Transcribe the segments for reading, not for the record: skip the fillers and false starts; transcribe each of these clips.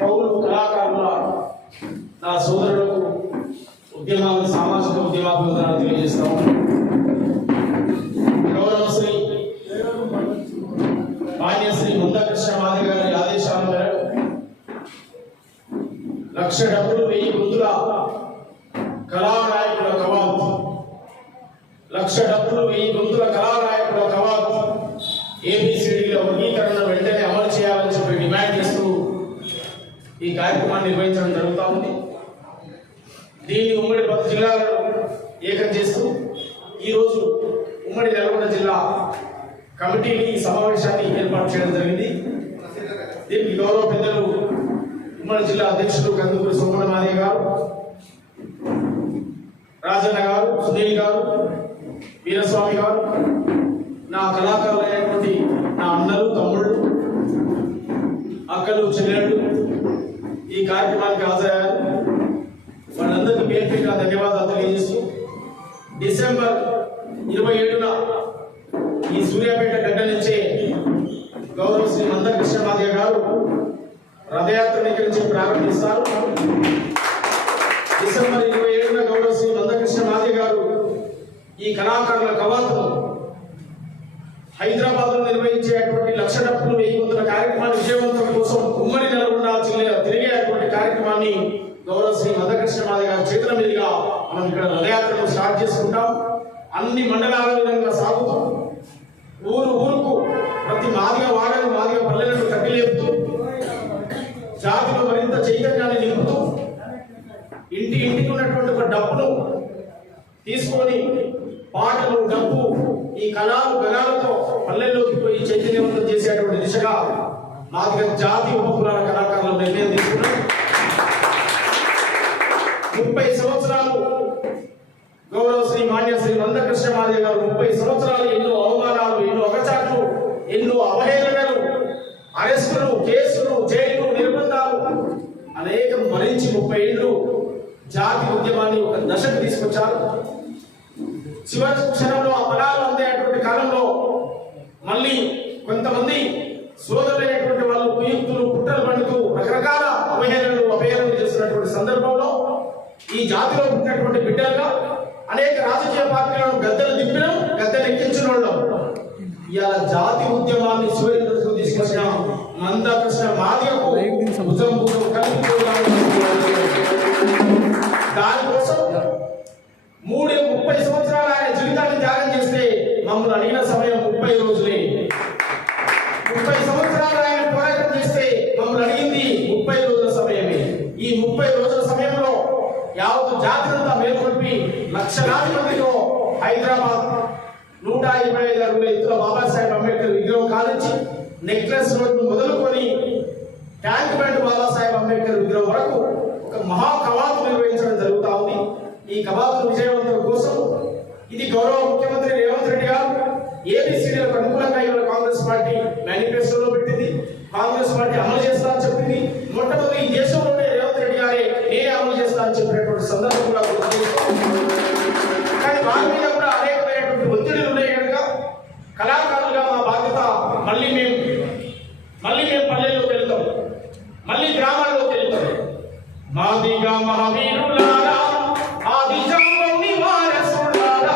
కవులు కళాకారుల నా సోదరులకు ఉద్యమాలు సామాజిక ఉద్యమాభివృద్ధిని తెలియజేస్తాము. గౌరవశ్రీ మాన్యశ్రీ ముందకృష్ణ మాదిగ గారి ఆదేశాల మేరకు 1,00,000 డబ్బులు 1000 గొంతుల కళానాయకుల కవాత్ 1,00,000 డబ్బులు 1000 గొంతుల కళానాయకుల కవాత్ ఏబిసిడీల వర్గీకరణ వెంటనే అమలు చేయాలని చెప్పి డిమాండ్ చేస్తూ ఈ కార్యక్రమాన్ని నిర్వహించడం జరుగుతూ ఉంది. దీన్ని ఉమ్మడి 10 జిల్లాలను ఏకం చేస్తూ ఈరోజు ఉమ్మడి నల్గొండ జిల్లా కమిటీని ఈ సమావేశాన్ని ఏర్పాటు చేయడం జరిగింది. దీనికి గౌరవ పెద్దలు ఉమ్మడి జిల్లా అధ్యక్షులు కందుకూరి సోమణ మాదిగ గారు, రాజన్న గారు, సునీల్ గారు, వీరస్వామి గారు, నా కళాకారులైనటువంటి నా అన్నలు, తమ్ముళ్ళు, అక్కలు, చెల్లెళ్ళు ఈ కార్యక్రమానికి హాజరయ్యారు. వాళ్ళందరికీ పేరు పేరుగా ధన్యవాదాలు తెలియజేస్తూ డిసెంబర్ 27న ఈ సూర్యాపేట గడ్డ నుంచే గౌరవ శ్రీ మందకృష్ణ మాదిగ గారు రథయాత్ర దగ్గర నుంచి ప్రారంభిస్తారు. డిసెంబర్ 27న గౌరవ శ్రీ మందకృష్ణ మాదిగ గారు ఈ కళాకారుల కవాతును హైదరాబాద్ లో నిర్వహించేటువంటి 1,00,000 డబ్బులు 1000 గొంతుల కార్యక్రమాన్ని విజయవంతం కోసం ఉమ్మడి నల్గొండ జిల్లా తిరిగేటువంటి కార్యక్రమాన్ని గౌరవ శ్రీ మందకృష్ణ మాదిగ గారి చేతుల మీదుగా మనం ఇక్కడ రథయాత్రను స్టార్ట్ చేసుకుంటాం. అన్ని మండలాల విధంగా సాగుతాం. ఊరు ఊరుకు ప్రతి మాదిగ వాడలు, మాదిగ పల్లెలను కట్టిలేపుతూ జాతిలో మరింత చైతన్యాన్ని నింపుతూ ఇంటి ఇంటికి ఉన్నటువంటి ఒక డబ్బును తీసుకొని పాటలు, డబ్బు, ఈ కళాలు గణాలతో పల్లెల్లోకి పోయి చైతన్యవంతం చేసేటువంటి దిశగా మాదిగ జాతి ఉపకులాల కళాకారులు నిర్ణయం తీసుకున్నారు. 30 సంవత్సరాలు గౌరవ శ్రీ మాన్యశ్రీ మందకృష్ణ మాదిగ గారు 30 సంవత్సరాలు ఎన్నో అవమానాలు, ఎన్నో అగచాట్లు, ఎన్నో అవహేళనలు, అరెస్టులు, కేసులు, జైలు, నిర్బంధాలు అనేకం భరించి 30 ఏళ్ళు జాతి ఉద్యమాన్ని ఒక దశకు తీసుకొచ్చారు. చివరి క్షణంలో ఆ ఫలాలు అందేటువంటి కాలంలో మళ్ళీ కొంతమంది సోదరులైనటువంటి వాళ్ళు కుయుక్తులు, కుట్రలు పండుతూ రకరకాల అపహేళనలు చేస్తున్నటువంటి సందర్భంలో ఈ జాతిలో పుట్టినటువంటి బిడ్డలుగా అనేక రాజకీయ పార్టీలను గద్దెలు దింపినాం, గద్దెలు ఎక్కించిన వాళ్ళం. ఇవాళ జాతి ఉద్యమాన్ని చివరి దశకు తీసుకొచ్చిన మందకృష్ణ మాదిగకు భుజం కలిపి దానికోసం 30 సంవత్సరాలు ఆయన జీవితాన్ని త్యాగం చేస్తే మమ్మల్ని అడిగిన సమయం 30 రోజులే. 30 సంవత్సరాలు ఆయన పోరాటం చేస్తే మమ్మల్ని అడిగింది 30 రోజుల సమయమే. ఈ 30 రోజుల సమయంలో యావత్ జాగ్రత్త మేల్కొల్పి లక్షలాది మందితో హైదరాబాద్ 125 అడుగుల ఎత్తుల బాబాసాహెబ్ అంబేద్కర్ విగ్రహం కానించి నెక్లెస్ రోడ్డు మొదలుకొని ట్యాంక్ బండ్ బాబాసాహెబ్ అంబేద్కర్ విగ్రహం వరకు ఒక మహా కవాతు నిర్వహించడం జరుగుతూ ఉంది. ఈ కవాతు విజయవంతం కోసం ఇది గౌరవ ముఖ్యమంత్రి రేవంత్ రెడ్డి గారు ఏబిసిడీలకు అనుకూలంగా ఇవాళ కాంగ్రెస్ పార్టీ మేనిఫెస్టోలో పెట్టింది. కాంగ్రెస్ పార్టీ అమలు చేస్తా అని చెప్పింది. మొట్టమొదటి ఈ దేశంలోనే రేవంత్ రెడ్డి గారే నేనే అమలు చేస్తా అని చెప్పినటువంటి సందర్భం కూడా కానీ వారి మీద కూడా అనేకమైనటువంటి ఒత్తిడిలు ఉన్నాయి కనుక కళాకారులుగా మా బాధ్యత మళ్ళీ మేము పల్లెల్లోకి వెళ్తాం, మళ్ళీ గ్రామాల్లోకి వెళ్తాం. మాదిగ మహావీరులారా ఆది జాంబవుని వారసులారా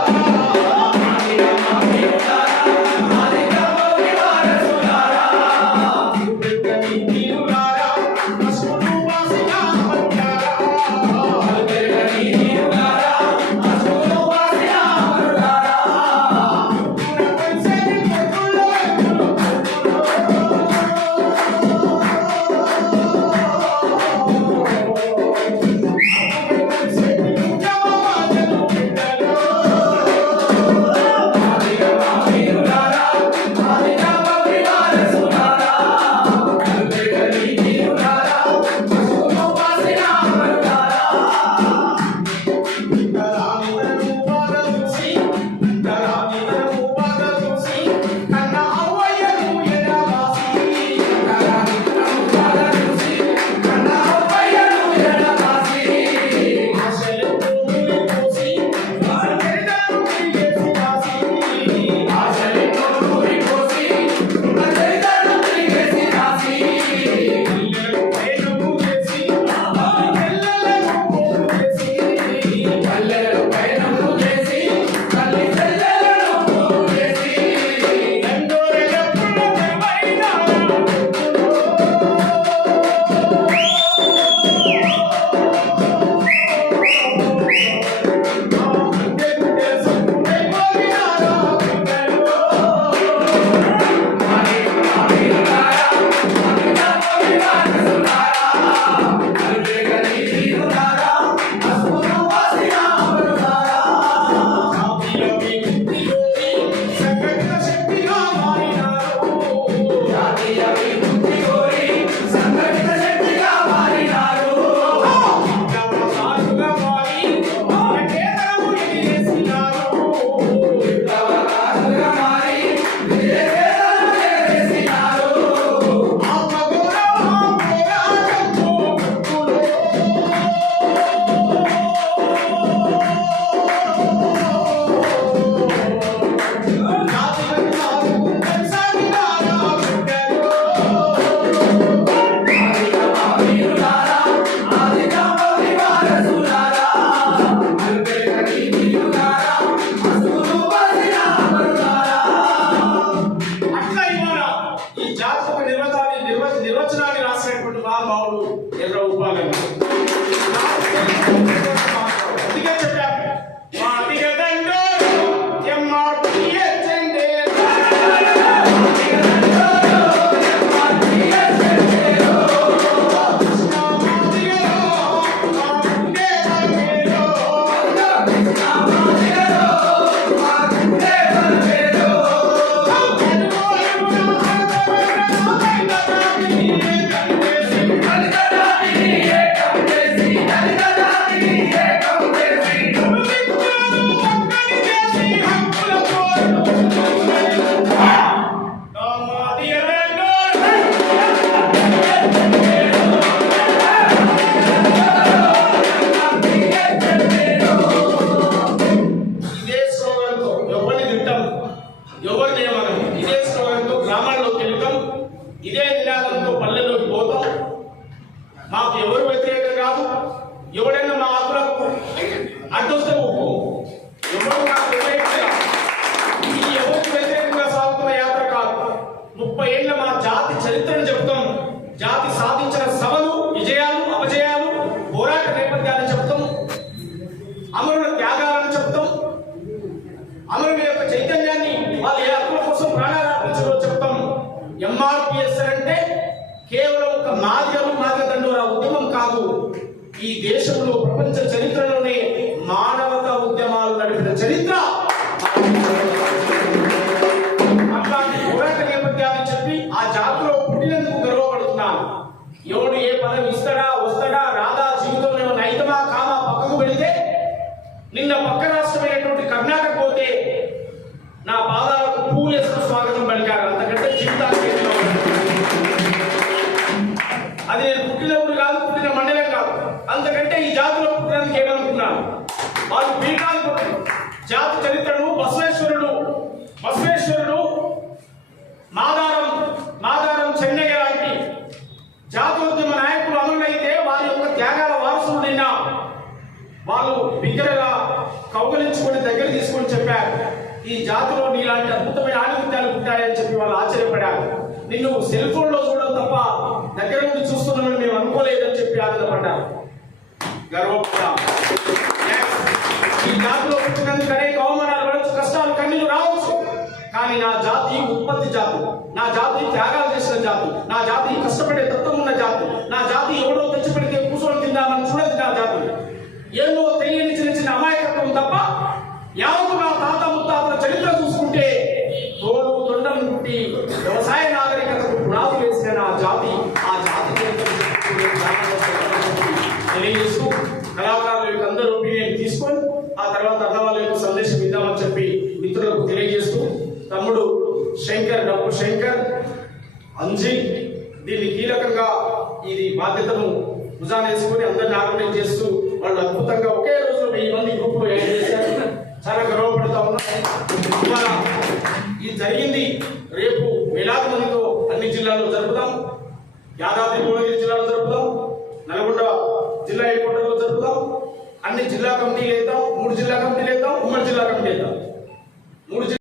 మాకు ఎవరు వ్యతిరేకం కాదు. ఎవడైనా మా హక్కులకు అడ్డొస్తే ఒప్పు. ఎవరు మాకు వ్యతిరేకంగా, ఇది ఎవరికి వ్యతిరేకంగా సాగుతున్న యాత్ర కాదు. 30 ఏళ్ల మా జాతి చరిత్రను చెప్తాం. జాతి సాధించిన సభలు, విజయాలు, అపజయాలు, పోరాట నేపథ్యాలను చెప్తాం. అమరుల త్యాగాలను చెప్తాం. అమరుల యొక్క చైతన్యాన్ని, వాళ్ళ హక్కుల కోసం ప్రాణాలు అర్పించడం చెప్తాం. ఎంఆర్పిఎస్ అంటే కేవలం ఒక మార్గదండోరా ఉద్యమం కాదు. ఈ దేశంలో ప్రపంచ చరిత్రలోనే మానవతా ఉద్యమాలు నడిపిన చరిత్ర. అట్లాంటి పోరాట నేపథ్యాన్ని చెప్పి ఆ జాతిలో పుట్టినందుకు గర్వపడుతున్నాను. ఎవడు ఏ పదవి ఇస్తాడా, వస్తాడా, రాదా, జీవితంలో ఏమైనా అయితమా కామా పక్కకు పెడితే, నిన్న పక్క రాష్ట్రమైనటువంటి కర్ణాటక పోతే నా పాదాలకు పూలు వేసుకుని స్వాగతం పలికారు. అంతకంటే జీవితానికి అది నేను పుట్టిన ఊరు కాదు, పుట్టిన మండలం కాదు. అంతకంటే ఈ జాతిలో పుట్టినందుకు ఏమనుకున్నాను. వాళ్ళు పీఠాలు జాతి చరిత్రను బసవేశ్వరుడు మాదారం చెన్నయ్య లాంటి జాతీయోద్యమ నాయకులు అమరులైతే వారి యొక్క త్యాగాల వారసులు నిన్న వాళ్ళు బిగ్గరగా కౌగలించుకొని దగ్గర తీసుకొని చెప్పారు, ఈ జాతిలో నీలాంటి అద్భుతమైన ఆణిముత్యాలు ఉంటాయని చెప్పి వాళ్ళు ఆశ్చర్యపడ్డారు. నిన్ను సెల్ ఫోన్ లో చూడడం తప్ప దగ్గర నుండి చూస్తున్నామని మేము అనుకోలేదని చెప్పి ఆనందపడ్డారు, గర్వపడ్డాం. ఈ జాతిలో పుట్టినందుకు అనేక అవమానాలు పడవచ్చు, కష్టాలు, కన్నీళ్లు రావచ్చు. కానీ నా జాతి ఉత్పత్తి జాతి, నా జాతి త్యాగాలు చేసిన జాతి, నా జాతి కష్టపడే తత్వం ఉన్న జాతి, నా జాతి ఎవడో తెచ్చిపెడితే కూర్చొని తిందామని చూడదు నా జాతి. ఏమో తెలియని చిన్న చిన్న అమాయకత్వం తప్ప యావత్తు నా తాత ముత్తాతల చరిత్ర చూసుకుంటే తోలు తొండం పుట్టి వ్యవసాయ నాగరికతకు పునాదులు వేసిన నా జాతి, ఆ జాతి తెలియజేస్తూ కళాకారుల యొక్క అందరూ ఒపీనియన్ తీసుకొని ఆ తర్వాత అన్నవాళ్ళ యొక్క సందేశం ఇద్దామని చెప్పి మిత్రులకు తెలియజేస్తూ, తమ్ముడు శంకర్, డాక్టర్ శంకర్ అంజీ దీన్ని కీలకంగా ఇది బాధ్యతను భుజాన వేసుకొని అందరిని ఆర్గనైజ్ చేస్తూ వాళ్ళు అద్భుతంగా ఒకే రోజులో 1000 మంది గ్రూపులో యాడ్ చేశారు. చాలా గర్వపడుతా ఉన్నాం. ఇవాళ ఇది జరిగింది. రేపు వేలాది మందితో అన్ని జిల్లాల్లో జరుపుదాం. యాదాద్రి భువనగిరి జిల్లాలో జరుపుదాం, నల్గొండ జిల్లా హెడ్ క్వార్టర్లో జరుపుదాం. అన్ని జిల్లా కమిటీలు వేద్దాం, 3 జిల్లా కమిటీలు వేద్దాం, ఉమ్మడి జిల్లా కమిటీ వేద్దాం. 3